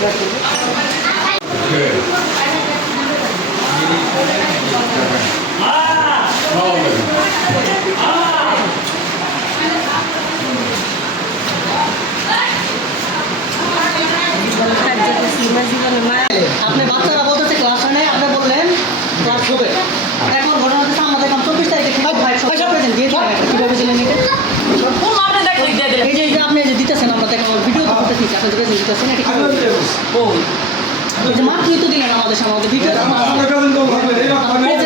আপনি বাচ্চারা বলতেছে ক্লাস নেই, আপনি বললেন ক্লাস হবে। এখন ঘটনা হচ্ছে আমাদের এখন 24 তারিখে পয়সা প্রেজেন্ট দিয়ে কিভাবে দিলেন এটা? এই যে আপনি যে দিতেছেন, আমরা দেখো ভিডিও করতেছি, আপনি যে প্রেজেন্ট দিতেছেন এটা কি? এই যে মাত্রই তো দিলেন আমাদের সামনে, আমাদের ভিডিও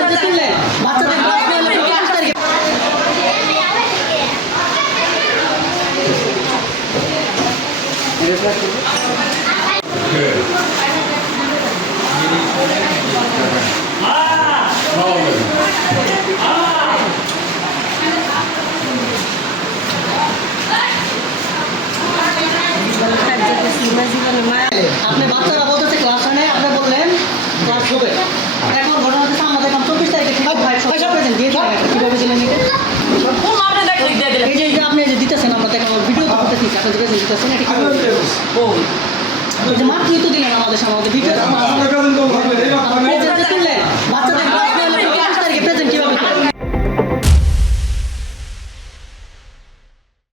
প্রেজেন্ট দিলেন বাচ্চাদের ক্লাস নিয়ে হলে 24 তারিখে। আপনি বাচ্চারা বলতেছে ক্লাস নেই, আপনি বললেন ক্লাস হবে। এখন ঘটনা হচ্ছে আমাদের এখন 24 তারিখে পয়সা প্রেজেন্ট দিয়ে কিভাবে দিলেন এটা? এই যে আপনি যে দিতেছেন, আমরা দেখো ভিডিও করতেছি, আপনি যে প্রেজেন্ট দিতেছেন এটা কি? এই যে মাত্রই তো দিলেন আমাদের সামনে, আমাদের ভিডিও